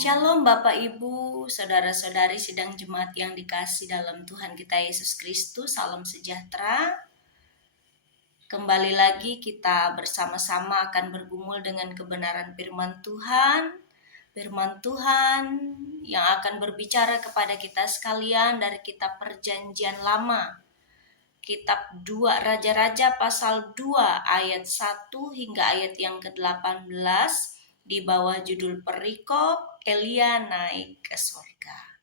Shalom Bapak Ibu, Saudara-saudari sidang jemaat yang dikasih dalam Tuhan kita Yesus Kristus, salam sejahtera. Kembali lagi kita bersama-sama akan bergumul dengan kebenaran firman Tuhan. Firman Tuhan yang akan berbicara kepada kita sekalian dari kitab Perjanjian Lama. Kitab 2 Raja-Raja pasal 2 ayat 1 hingga ayat yang ke-18 di bawah judul perikop Elia naik ke surga.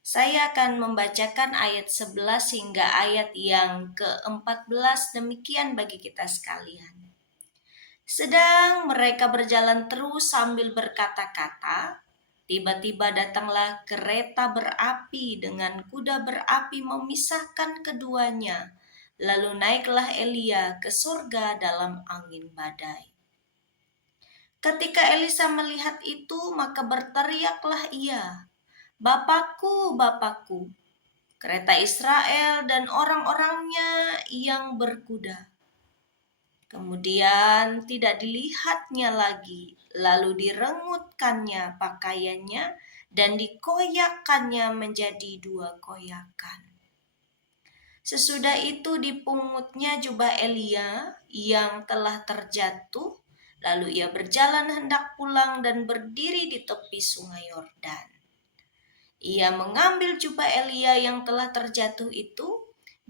Saya akan membacakan ayat 11 hingga ayat yang ke-14 demikian bagi kita sekalian. Sedang mereka berjalan terus sambil berkata-kata, tiba-tiba datanglah kereta berapi dengan kuda berapi memisahkan keduanya. Lalu naiklah Elia ke surga dalam angin badai. Ketika Elisa melihat itu, maka berteriaklah ia, "Bapakku, Bapakku, kereta Israel dan orang-orangnya yang berkuda." Kemudian tidak dilihatnya lagi, lalu direngutkannya pakaiannya dan dikoyakkannya menjadi 2 koyakan. Sesudah itu dipungutnya jubah Elia yang telah terjatuh, lalu ia berjalan hendak pulang dan berdiri di tepi sungai Yordan. Ia mengambil jubah Elia yang telah terjatuh itu,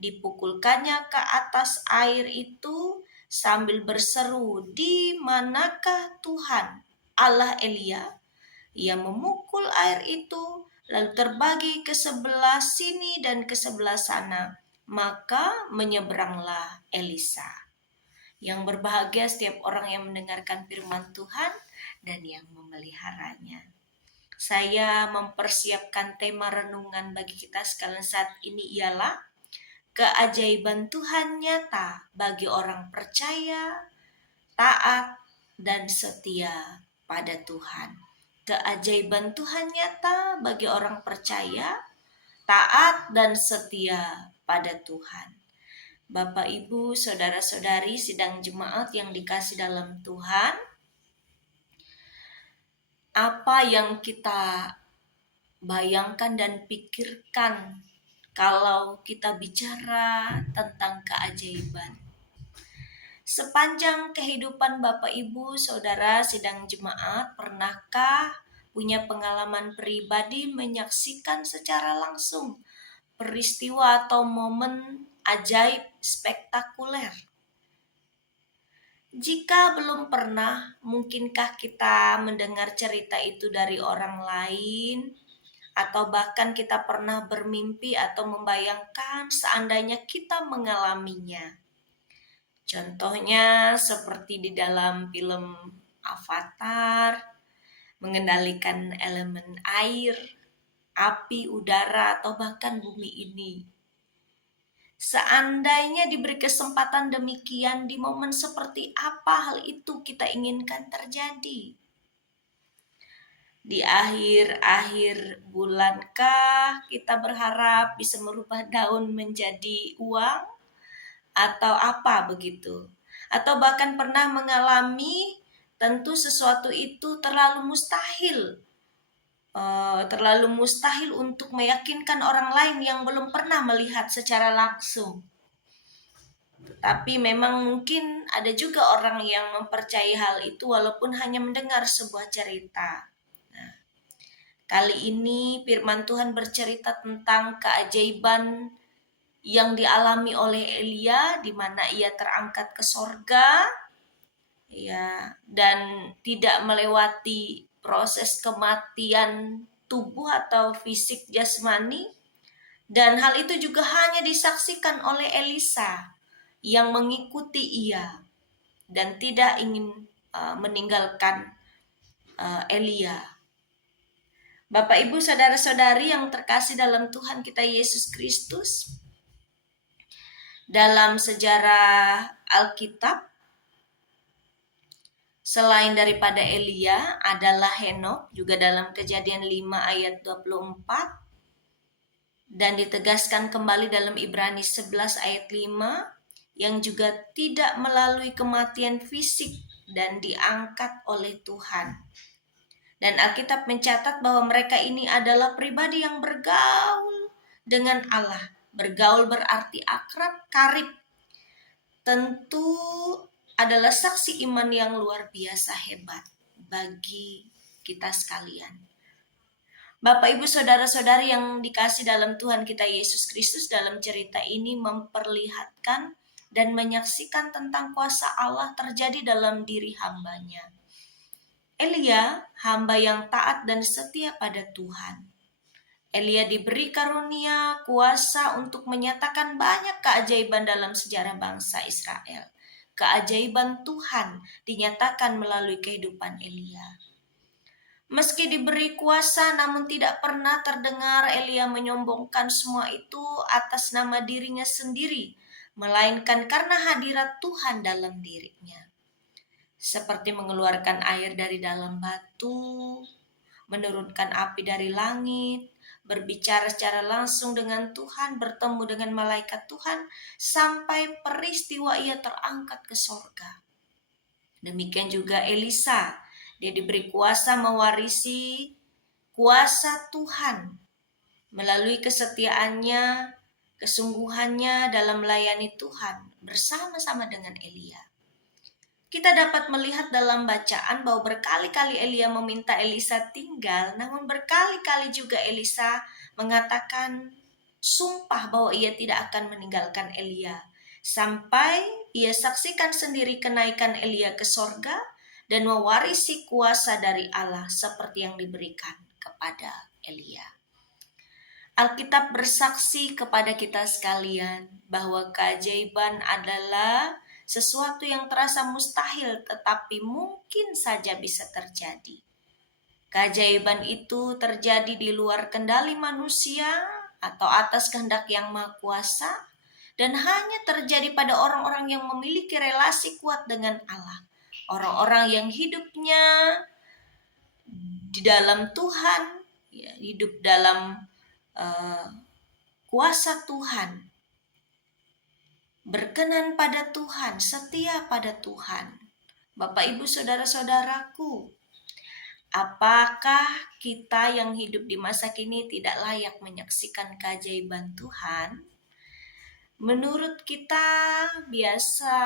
dipukulkannya ke atas air itu sambil berseru, "Di manakah Tuhan, Allah Elia?" Ia memukul air itu, lalu terbagi ke sebelah sini dan ke sebelah sana. Maka menyeberanglah Elisa. Yang berbahagia setiap orang yang mendengarkan firman Tuhan dan yang memeliharanya. Saya mempersiapkan tema renungan bagi kita sekalian saat ini ialah keajaiban Tuhan nyata bagi orang percaya, taat, dan setia pada Tuhan. Keajaiban Tuhan nyata bagi orang percaya, taat, dan setia pada Tuhan. Bapak, Ibu, Saudara-saudari sidang jemaat yang dikasih dalam Tuhan, apa yang kita bayangkan dan pikirkan kalau kita bicara tentang keajaiban? Sepanjang kehidupan Bapak, Ibu, Saudara sidang jemaat, pernahkah punya pengalaman pribadi menyaksikan secara langsung peristiwa atau momen ajaib spektakuler? Jika belum pernah, mungkinkah kita mendengar cerita itu dari orang lain? Atau bahkan kita pernah bermimpi atau membayangkan seandainya kita mengalaminya? Contohnya seperti di dalam film Avatar, mengendalikan elemen air, api, udara, atau bahkan bumi ini. Seandainya diberi kesempatan demikian, di momen seperti apa hal itu kita inginkan terjadi? Di akhir-akhir bulankah kita berharap bisa merubah daun menjadi uang? Atau apa begitu? Atau bahkan pernah mengalami tentu sesuatu itu terlalu mustahil untuk meyakinkan orang lain yang belum pernah melihat secara langsung. Tapi memang mungkin ada juga orang yang mempercayai hal itu walaupun hanya mendengar sebuah cerita. Nah, kali ini firman Tuhan bercerita tentang keajaiban yang dialami oleh Elia, di mana ia terangkat ke sorga, ya, dan tidak melewati proses kematian tubuh atau fisik jasmani, dan hal itu juga hanya disaksikan oleh Elisa yang mengikuti ia dan tidak ingin meninggalkan Elia. Bapak, Ibu, Saudara-saudari yang terkasih dalam Tuhan kita Yesus Kristus, dalam sejarah Alkitab, selain daripada Elia adalah Henokh, juga dalam Kejadian 5 ayat 24, dan ditegaskan kembali dalam Ibrani 11 ayat 5, yang juga tidak melalui kematian fisik dan diangkat oleh Tuhan. Dan Alkitab mencatat bahwa mereka ini adalah pribadi yang bergaul dengan Allah. Bergaul berarti akrab, karib. Tentu adalah saksi iman yang luar biasa hebat bagi kita sekalian. Bapak, Ibu, Saudara-saudari yang dikasih dalam Tuhan kita Yesus Kristus, dalam cerita ini memperlihatkan dan menyaksikan tentang kuasa Allah terjadi dalam diri hambanya. Elia, hamba yang taat dan setia pada Tuhan. Elia diberi karunia kuasa untuk menyatakan banyak keajaiban dalam sejarah bangsa Israel. Keajaiban Tuhan dinyatakan melalui kehidupan Elia. Meski diberi kuasa, namun tidak pernah terdengar Elia menyombongkan semua itu atas nama dirinya sendiri, melainkan karena hadirat Tuhan dalam dirinya. Seperti mengeluarkan air dari dalam batu, menurunkan api dari langit, berbicara secara langsung dengan Tuhan, bertemu dengan malaikat Tuhan, sampai peristiwa ia terangkat ke sorga. Demikian juga Elisa, dia diberi kuasa mewarisi kuasa Tuhan melalui kesetiaannya, kesungguhannya dalam melayani Tuhan bersama-sama dengan Elia. Kita dapat melihat dalam bacaan bahwa berkali-kali Elia meminta Elisa tinggal, namun berkali-kali juga Elisa mengatakan sumpah bahwa ia tidak akan meninggalkan Elia. Sampai ia saksikan sendiri kenaikan Elia ke sorga dan mewarisi kuasa dari Allah seperti yang diberikan kepada Elia. Alkitab bersaksi kepada kita sekalian bahwa keajaiban adalah sesuatu yang terasa mustahil tetapi mungkin saja bisa terjadi. Keajaiban itu terjadi di luar kendali manusia atau atas kehendak yang Maha Kuasa dan hanya terjadi pada orang-orang yang memiliki relasi kuat dengan Allah. Orang-orang yang hidupnya di dalam Tuhan, ya, hidup dalam kuasa Tuhan, berkenan pada Tuhan, setia pada Tuhan. Bapak, Ibu, Saudara-saudaraku, apakah kita yang hidup di masa kini tidak layak menyaksikan keajaiban Tuhan? Menurut kita bisa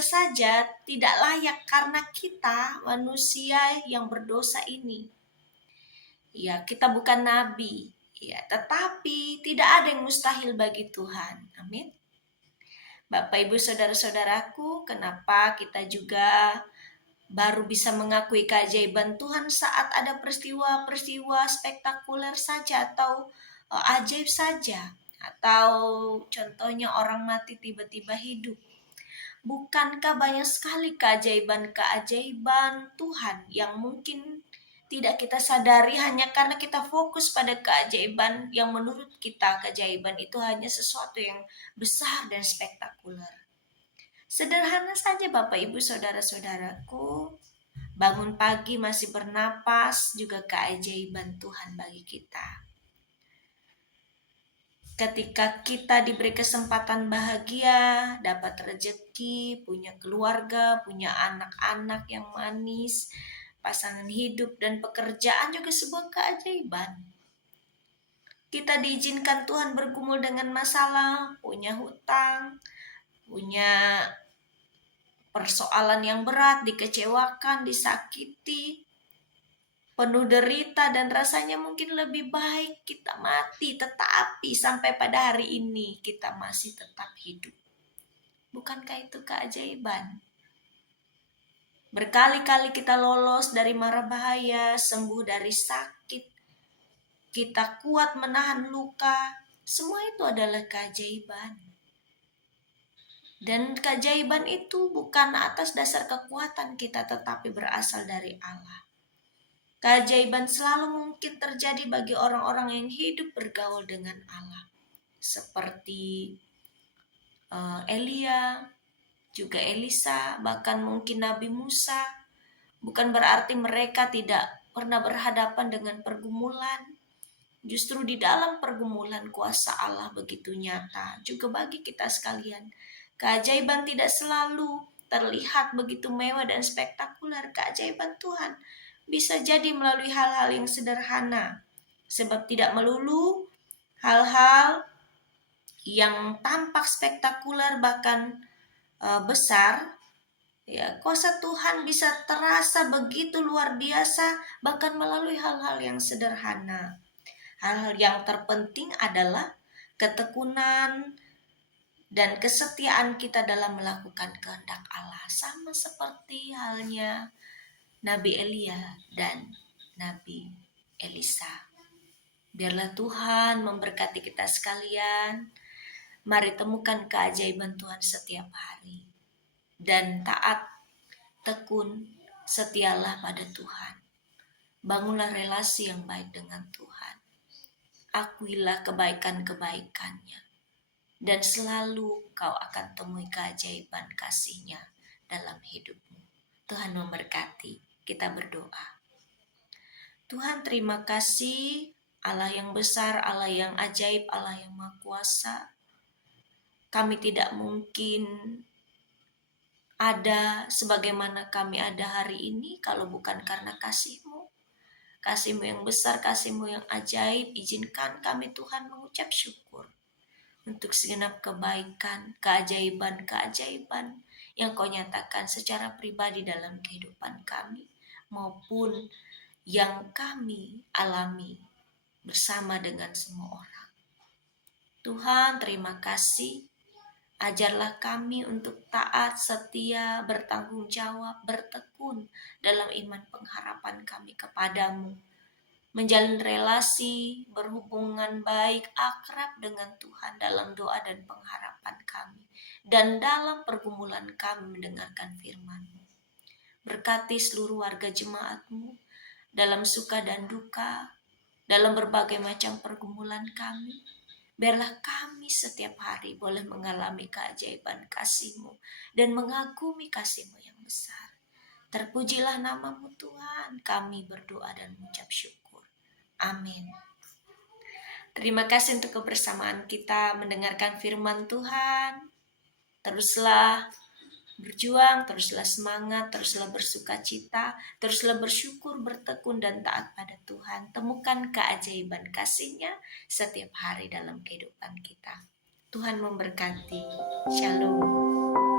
saja tidak layak karena kita manusia yang berdosa ini. Ya, kita bukan nabi, ya, tetapi tidak ada yang mustahil bagi Tuhan. Amin. Bapak, Ibu, Saudara-saudaraku, kenapa kita juga baru bisa mengakui keajaiban Tuhan saat ada peristiwa-peristiwa spektakuler saja atau ajaib saja, atau contohnya orang mati tiba-tiba hidup. Bukankah banyak sekali keajaiban-keajaiban Tuhan yang mungkin tidak kita sadari hanya karena kita fokus pada keajaiban yang menurut kita keajaiban itu hanya sesuatu yang besar dan spektakuler. Sederhana saja Bapak, Ibu, Saudara-saudaraku, bangun pagi masih bernapas juga keajaiban Tuhan bagi kita. Ketika kita diberi kesempatan bahagia, dapat rezeki, punya keluarga, punya anak-anak yang manis, pasangan hidup dan pekerjaan juga sebuah keajaiban. Kita diizinkan Tuhan bergumul dengan masalah, punya hutang, punya persoalan yang berat, dikecewakan, disakiti, penuh derita dan rasanya mungkin lebih baik kita mati, tetapi sampai pada hari ini kita masih tetap hidup. Bukankah itu keajaiban? Berkali-kali kita lolos dari mara bahaya, sembuh dari sakit, kita kuat menahan luka, semua itu adalah keajaiban. Dan keajaiban itu bukan atas dasar kekuatan kita, tetapi berasal dari Allah. Keajaiban selalu mungkin terjadi bagi orang-orang yang hidup bergaul dengan Allah. Seperti Elia, juga Elisa, bahkan mungkin Nabi Musa. Bukan berarti mereka tidak pernah berhadapan dengan pergumulan. Justru di dalam pergumulan kuasa Allah begitu nyata. Juga bagi kita sekalian, keajaiban tidak selalu terlihat begitu mewah dan spektakuler, keajaiban Tuhan bisa jadi melalui hal-hal yang sederhana. Sebab tidak melulu hal-hal yang tampak spektakuler bahkan besar, ya, kuasa Tuhan bisa terasa begitu luar biasa bahkan melalui hal-hal yang sederhana. Hal-hal yang terpenting adalah ketekunan dan kesetiaan kita dalam melakukan kehendak Allah, sama seperti halnya Nabi Elia dan Nabi Elisa. Biarlah Tuhan memberkati kita sekalian. Mari temukan keajaiban Tuhan setiap hari. Dan taat, tekun, setialah pada Tuhan. Bangunlah relasi yang baik dengan Tuhan. Akuilah kebaikan-kebaikannya. Dan selalu kau akan temui keajaiban kasih-Nya dalam hidupmu. Tuhan memberkati. Kita berdoa. Tuhan, terima kasih, Allah yang besar, Allah yang ajaib, Allah yang maha kuasa. Kami tidak mungkin ada sebagaimana kami ada hari ini kalau bukan karena kasih-Mu. Kasih-Mu yang besar, kasih-Mu yang ajaib. Izinkan kami Tuhan mengucap syukur untuk segenap kebaikan, keajaiban-keajaiban yang Kau nyatakan secara pribadi dalam kehidupan kami, maupun yang kami alami bersama dengan semua orang. Tuhan, terima kasih. Ajarlah kami untuk taat, setia, bertanggung jawab, bertekun dalam iman pengharapan kami kepadamu. Menjalin relasi, berhubungan baik, akrab dengan Tuhan dalam doa dan pengharapan kami. Dan dalam pergumulan kami mendengarkan firman-Mu. Berkati seluruh warga jemaat-Mu dalam suka dan duka, dalam berbagai macam pergumulan kami. Biarlah kami setiap hari boleh mengalami keajaiban kasih-Mu dan mengagumi kasih-Mu yang besar. Terpujilah nama-Mu Tuhan, kami berdoa dan mengucap syukur. Amin. Terima kasih untuk kebersamaan kita mendengarkan firman Tuhan. Teruslah berjuang, teruslah semangat, teruslah bersuka cita, teruslah bersyukur, bertekun dan taat pada Tuhan. Temukan keajaiban kasih-Nya setiap hari dalam kehidupan kita. Tuhan memberkati. Shalom.